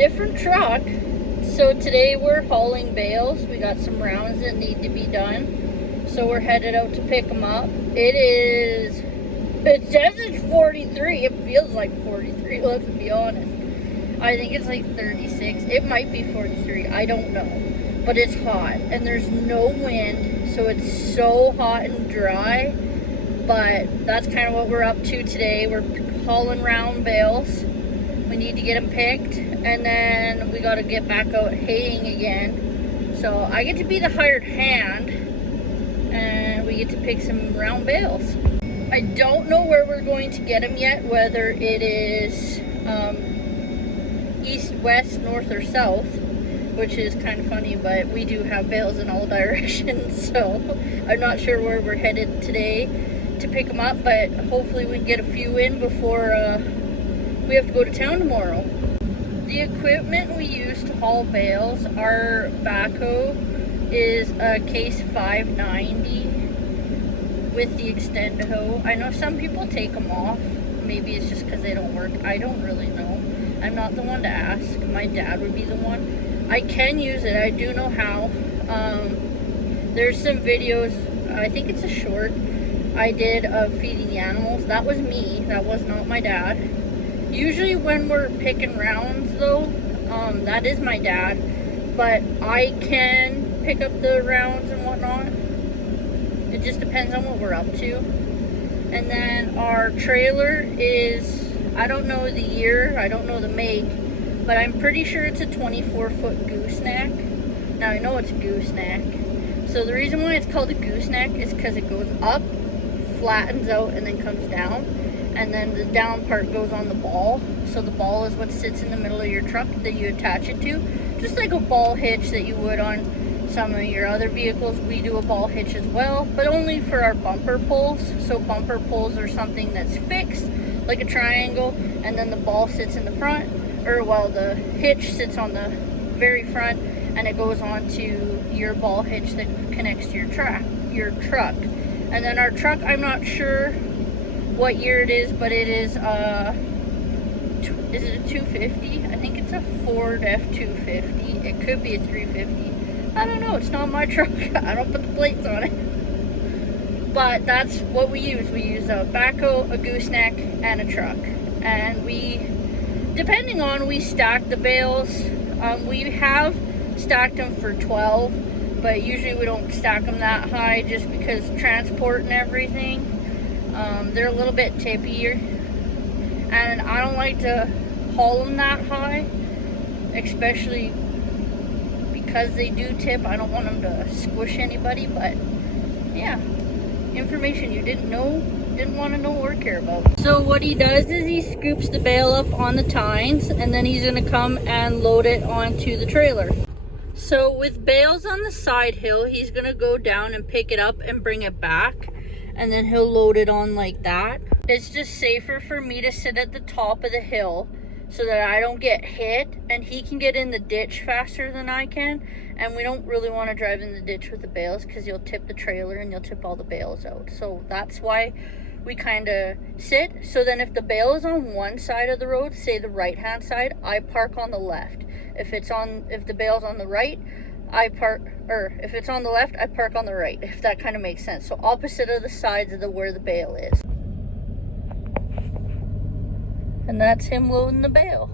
different truck. So today we're hauling bales. We got some rounds that need to be done. So we're headed out to pick them up. It says it's 43. It feels like 43, let's be honest. I think it's like 36. It might be 43. I don't know. But it's hot and there's no wind. So it's so hot and dry. But that's kind of what we're up to today. We're hauling round bales. We need to get them picked, and then we got to get back out haying again. So I get to be the hired hand, and we get to pick some round bales. I don't know where we're going to get them yet, whether it is east, west, north, or south, which is kind of funny, but we do have bales in all directions, so I'm not sure where we're headed today to pick them up, but hopefully we can get a few in before we have to go to town tomorrow. The equipment we use to haul bales, our backhoe is a Case 590 with the extend hoe. I know some people take them off. Maybe it's just because they don't work. I don't really know. I'm not the one to ask. My dad would be the one. I can use it. I do know how. There's some videos, I think it's a short, I did of feeding the animals. That was me. That was not my dad. Usually when we're picking rounds though, that is my dad, but I can pick up the rounds and whatnot. It just depends on what we're up to. And then our trailer is, I don't know the year, I don't know the make, but I'm pretty sure it's a 24-foot gooseneck. Now I know it's a gooseneck. So the reason why it's called a gooseneck is because it goes up, flattens out, and then comes down. And then the down part goes on the ball. So the ball is what sits in the middle of your truck that you attach it to. Just like a ball hitch that you would on some of your other vehicles. We do a ball hitch as well, but only for our bumper pulls. So bumper pulls are something that's fixed, like a triangle, and then the ball sits in the front, or well, the hitch sits on the very front, and it goes on to your ball hitch that connects to your truck. And then our truck, I'm not sure what year it is, but it is it a 250? I think it's a Ford F250. It could be a 350. I don't know, it's not my truck. I don't put the plates on it. But that's what we use. We use a backhoe, a gooseneck, and a truck. And we stack the bales. We have stacked them for 12, but usually we don't stack them that high just because transport and everything. They're a little bit tippier, and I don't like to haul them that high, especially because they do tip. I don't want them to squish anybody, but yeah, information you didn't want to know or care about. So what he does is he scoops the bale up on the tines, and then he's going to come and load it onto the trailer. So with bales on the side hill, he's going to go down and pick it up and bring it back. And then he'll load it on like that. It's just safer for me to sit at the top of the hill so that I don't get hit, and he can get in the ditch faster than I can. And we don't really want to drive in the ditch with the bales because you'll tip the trailer and you'll tip all the bales out. So that's why we kind of sit. So then if the bale is on one side of the road, say the right hand side, I park on the left. If the bale's on the right, if it's on the left, I park on the right, if that kind of makes sense. So opposite of the sides of where the bale is. And that's him loading the bale.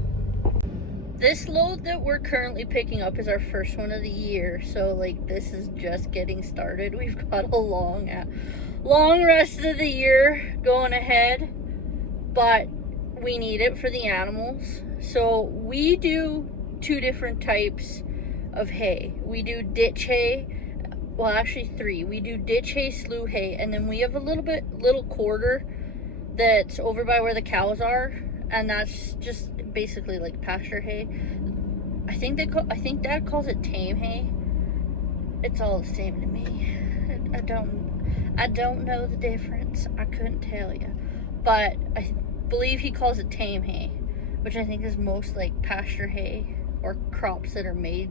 This load that we're currently picking up is our first one of the year. So like this is just getting started. We've got a long rest of the year going ahead, but we need it for the animals. So we do two different types of hay. We do ditch hay, well actually three. We do ditch hay, slough hay, and then we have a little quarter that's over by where the cows are, and that's just basically like pasture hay. I think Dad calls it tame hay. It's all the same to me. I don't know the difference. I couldn't tell you, but I believe he calls it tame hay, which I think is most like pasture hay or crops that are made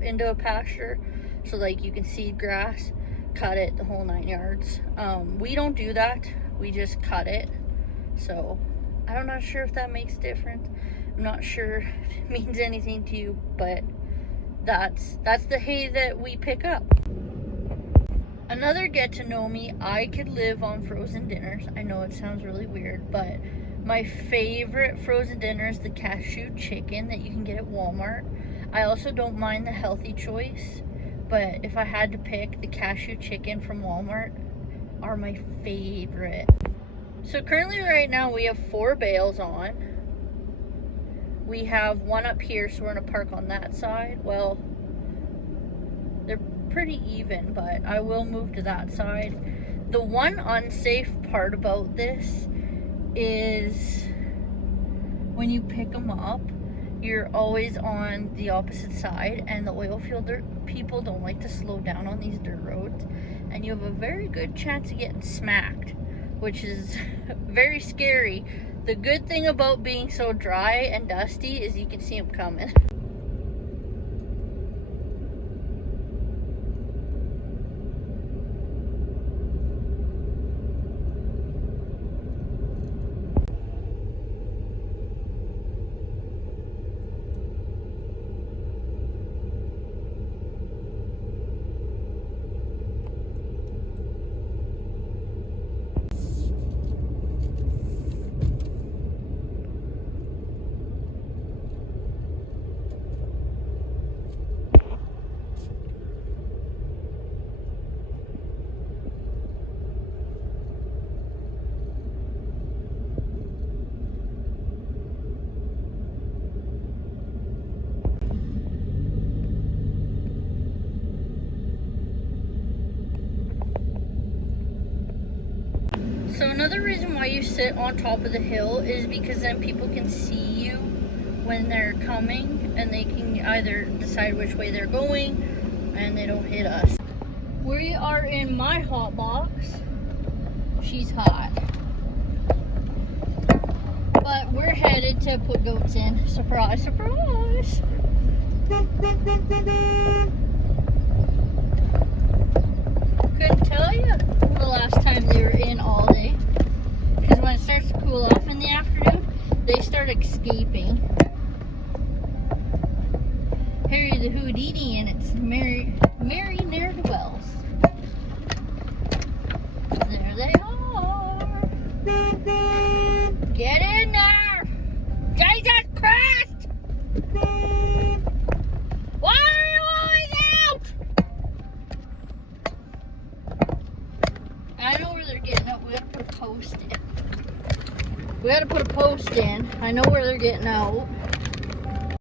into a pasture. So like you can seed grass, cut it, the whole 9 yards. We don't do that. We just cut it. So I'm not sure if that makes a difference. I'm not sure if it means anything to you, but that's the hay that we pick up. Another get to know me, I could live on frozen dinners. I know it sounds really weird, but my favorite frozen dinner is the cashew chicken that you can get at Walmart. I also don't mind the healthy choice, but if I had to pick, the cashew chicken from Walmart are my favorite. So currently right now we have 4 bales on. We have one up here, so we're gonna park on that side. Well, they're pretty even, but I will move to that side. The one unsafe part about this is when you pick them up, you're always on the opposite side, and the oil field people don't like to slow down on these dirt roads, and you have a very good chance of getting smacked, which is very scary. The good thing about being so dry and dusty is you can see them coming. So another reason why you sit on top of the hill is because then people can see you when they're coming, and they can either decide which way they're going and they don't hit us. We are in my hot box. She's hot. But we're headed to put goats in. Surprise, surprise! Couldn't tell you the last time they were in all day. Because when it starts to cool off in the afternoon, they start escaping. Harry the Houdini, and it's Mary ne'er-do-wells. There they are. Get in there! Jesus Christ! Why are you always out? I know where they're getting out. We gotta put a post in. I know where they're getting out.